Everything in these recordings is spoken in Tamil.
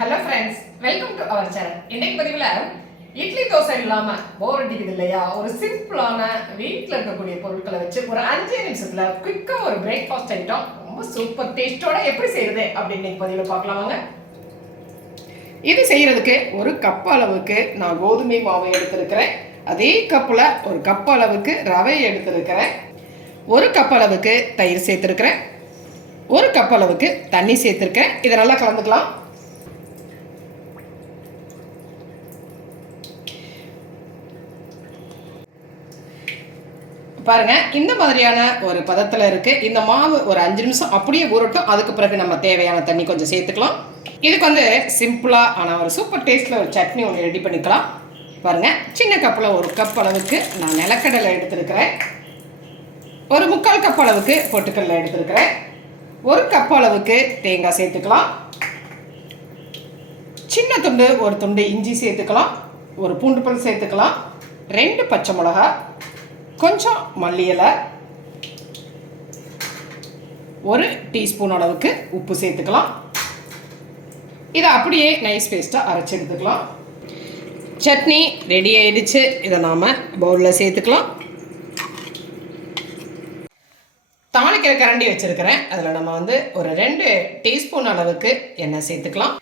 Hello friends welcome to our channel இன்னைக்கு பதிவில் இட்லி தோசை இல்லாமல் போர் அடிக்குது இல்லையா? ஒரு சிம்பிளான வீட்டில் இருக்கக்கூடிய பொருட்களை வச்சு ஒரு அஞ்சு நிமிஷத்தில் குயிக்காக ஒரு பிரேக்ஃபாஸ்ட் ஐட்டம் ரொம்ப சூப்பர் டேஸ்டோட எப்படி செய்யறது அப்படின்னு இன்னைக்கு பதிவில் பார்க்கலாம் வாங்க. இது செய்யறதுக்கு ஒரு கப் அளவுக்கு நான் கோதுமை மாவை எடுத்திருக்கிறேன். அதே கப்பில் ஒரு கப் அளவுக்கு ரவை எடுத்திருக்கிறேன். ஒரு கப் அளவுக்கு தயிர் சேர்த்துருக்கிறேன். ஒரு கப் அளவுக்கு தண்ணி சேர்த்துருக்கேன். இதை நல்லா கலந்துக்கலாம். பாருங்க இந்த மாதிரியான ஒரு பதத்தில் இருக்கு. இந்த மாவு ஒரு அஞ்சு நிமிஷம் அப்படியே ஊறட்டும் அதுக்கு பிறகு நம்ம தேவையான தண்ணி கொஞ்சம் சேர்த்துக்கலாம். இதுக்கு வந்து சிம்பிளாக ஆனால் ஒரு சூப்பர் டேஸ்ட்டில் ஒரு சட்னி ஒன்று ரெடி பண்ணிக்கலாம். பாருங்க சின்ன கப்பில் ஒரு கப் அளவுக்கு நான் நிலக்கடலை எடுத்துருக்கிறேன். ஒரு முக்கால் கப் அளவுக்கு பொட்டுக்கடலை எடுத்துருக்கிறேன். ஒரு கப் அளவுக்கு தேங்காய் சேர்த்துக்கலாம். சின்ன துண்டு ஒரு துண்டு இஞ்சி சேர்த்துக்கலாம். ஒரு பூண்டு பல் சேர்த்துக்கலாம். ரெண்டு பச்சை மிளகா கொஞ்சம் மல்லி இலை ஒரு டீஸ்பூன் அளவுக்கு உப்பு சேர்த்துக்கலாம். இதை அப்படியே நைஸ் பேஸ்ட்டாக அரைச்சி எடுத்துக்கலாம். சட்னி ரெடி ஆயிடுச்சு. இதை நாம் பவுலில் சேர்த்துக்கலாம். தாளிக்கிற கரண்டி வச்சுருக்கிறேன். அதில் நம்ம வந்து ஒரு ரெண்டு டீஸ்பூன் அளவுக்கு எண்ணெய் சேர்த்துக்கலாம்.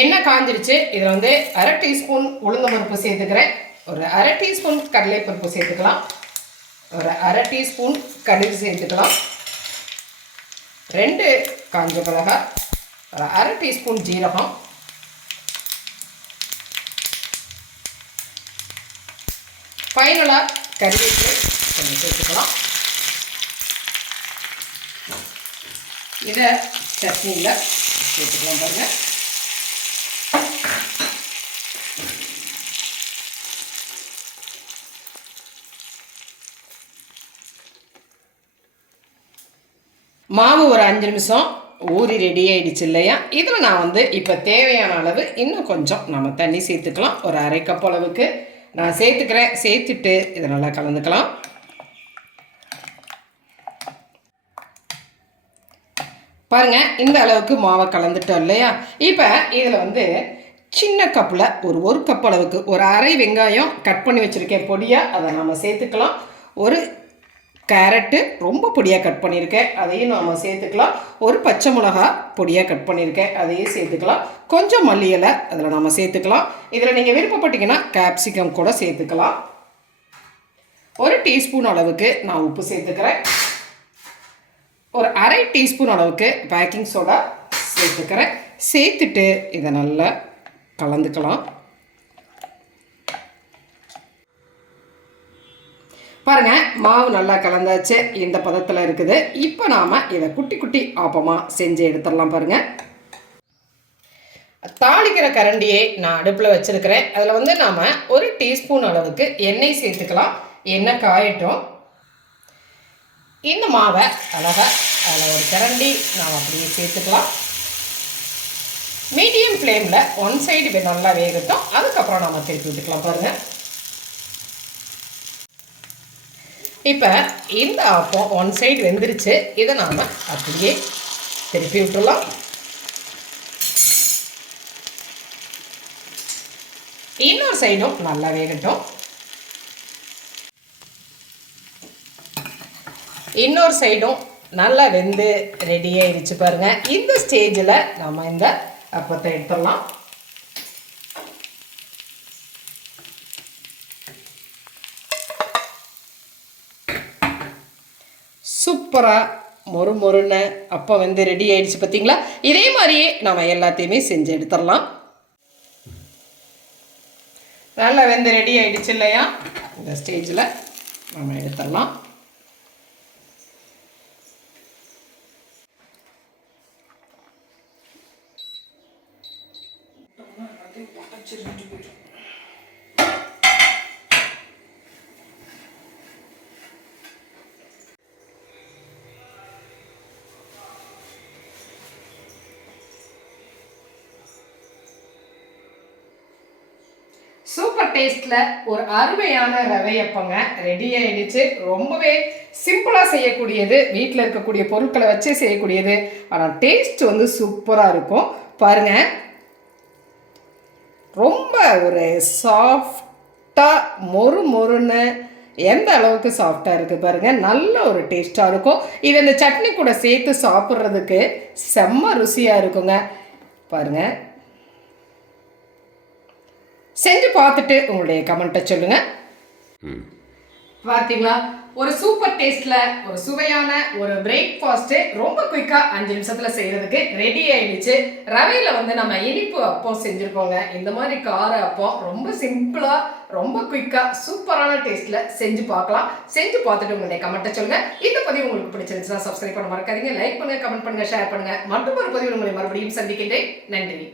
எண்ணெய் காஞ்சிருச்சு. இதில் வந்து அரை டீஸ்பூன் உளுந்த பருப்பு சேர்த்துக்கிறேன். ஒரு அரை டீஸ்பூன் கடலைப்பருப்பு சேர்த்துக்கலாம். ஒரு அரை டீஸ்பூன் கடுகு சேர்த்துக்கலாம். ரெண்டு காஞ்ச மிளகாய் ஒரு அரை டீஸ்பூன் ஜீரகம். ஃபைனலாக கறிவேப்பிலை கொஞ்சம் சேர்த்துக்கலாம். இதை சட்னியில் சேர்த்துக்கலாம் பாருங்கள் மாவு ஒரு அஞ்சு நிமிஷம் ஊறி ரெடி ஆகிடுச்சு இல்லையா? இதில் நான் வந்து இப்போ தேவையான அளவு இன்னும் கொஞ்சம் நம்ம தண்ணி சேர்த்துக்கலாம். ஒரு அரை கப் அளவுக்கு நான் சேர்த்துக்கிறேன். சேர்த்துட்டு இதை நல்லா கலந்துக்கலாம். பாருங்கள் இந்த அளவுக்கு மாவை கலந்துட்டோம் இல்லையா? இப்போ இதில் வந்து சின்ன கப்பில் ஒரு ஒரு கப் அளவுக்கு ஒரு அரை வெங்காயம் கட் பண்ணி வச்சுருக்கேன். பொடியாக அதை நம்ம சேர்த்துக்கலாம். ஒரு கேரட்டு ரொம்ப பொடியாக கட் பண்ணியிருக்கேன். அதையும் நாம் சேர்த்துக்கலாம். ஒரு பச்சை மிளகா பொடியாக கட் பண்ணியிருக்கேன். அதையும் சேர்த்துக்கலாம். கொஞ்சம் மல்லி இலை அதில் நம்ம சேர்த்துக்கலாம். இதில் நீங்கள் விருப்பப்பட்டீங்கன்னா கேப்சிகம் கூட சேர்த்துக்கலாம். ஒரு டீஸ்பூன் அளவுக்கு நான் உப்பு சேர்த்துக்கிறேன். ஒரு அரை டீஸ்பூன் அளவுக்கு பேக்கிங் சோடா சேர்த்துக்கிறேன். சேர்த்துட்டு இதை நல்லா கலந்துக்கலாம். பாருங்கள் மாவு நல்லா கலந்தாச்சு இந்த பதத்தில் இருக்குது. இப்போ நாம் இதை குட்டி குட்டி ஆப்பமாக செஞ்சு எடுத்துடலாம் பாருங்கள் தாளிக்கிற கரண்டியை நான் அடுப்பில் வச்சுருக்கிறேன். அதில் வந்து நாம் ஒரு டீஸ்பூன் அளவுக்கு எண்ணெய் சேர்த்துக்கலாம். எண்ணெய் காயட்டும். இந்த மாவை அழகாக அதில் ஒரு கரண்டி நாம் அப்படியே சேர்த்துக்கலாம். மீடியம் ஃப்ளேமில் ஒன் சைடு நல்லா வேகட்டும். அதுக்கப்புறம் நம்ம திருப்பி விட்டுக்கலாம் பாருங்கள் இப்போ இந்த ஆப்பம் ஒன் சைடு வெந்துருச்சு. இதை நாம் அப்படியே திருப்பி விட்டுடலாம் இன்னொரு சைடும் நல்லா வேகட்டும். இன்னொரு சைடும் நல்லா வெந்து ரெடி ஆயிடுச்சு இந்த ஸ்டேஜில் நம்ம இந்த அப்பத்தை எடுத்துடலாம். சூப்பராக மொறு மொறுன்னு அப்போ வந்து ரெடி ஆயிடுச்சு பார்த்தீங்களா இதே மாதிரியே நம்ம எல்லாத்தையுமே செஞ்சு எடுத்துடலாம். நல்லா வெந்து ரெடி ஆயிடுச்சு இல்லையா? இந்த ஸ்டேஜில் நம்ம எடுத்துடலாம். சூப்பர் டேஸ்ட்டில் ஒரு அருமையான ரவை அப்பங்க. ரெடி ஆயிடுச்சு. ரொம்பவே சிம்பிளாக செய்யக்கூடியது. வீட்டில் இருக்கக்கூடிய பொருட்களை வச்சு செய்யக்கூடியது. ஆனால் டேஸ்ட் வந்து சூப்பராக இருக்கும். பாருங்கள் ரொம்ப ஒரு சாஃப்டாக மொறு மொறுன்னு எந்த அளவுக்கு சாஃப்டாக இருக்குது பாருங்கள் நல்ல ஒரு டேஸ்ட்டாக இருக்கும். இது இந்த சட்னி கூட சேர்த்து சாப்பிட்றதுக்கு செம்ம ருசியாக இருக்குங்க. பாருங்கள் செஞ்சு பார்த்துட்டு உங்களுடைய கமெண்ட்டை சொல்லுங்கள் பார்த்தீங்களா ஒரு சூப்பர் டேஸ்ட்ல ஒரு சுவையான ஒரு பிரேக்ஃபாஸ்ட்டு ரொம்ப குயிக்கா அஞ்சு நிமிஷத்துல செய்யறதுக்கு ரெடி ஆயிடுச்சு. ரவையில வந்து நம்ம இனிப்பு அப்பம் செஞ்சிருக்கோங்க. இந்த மாதிரி கார அப்பம் ரொம்ப சிம்பிளா ரொம்ப குயிக்கா சூப்பரான டேஸ்ட்ல செஞ்சு பார்க்கலாம். செஞ்சு பார்த்துட்டு உங்களுடைய கமெண்ட்டை சொல்லுங்க. இந்த பதிவு உங்களுக்கு பிடிச்சிருந்துச்சுன்னா சப்ஸ்கிரைப் பண்ண மறக்காதீங்க. லைக் பண்ணுங்க கமெண்ட் பண்ணுங்க ஷேர் பண்ணுங்க. மற்றும் ஒரு பதிவு உங்களை மறுபடியும் சந்திக்கின்றேன். நன்றி.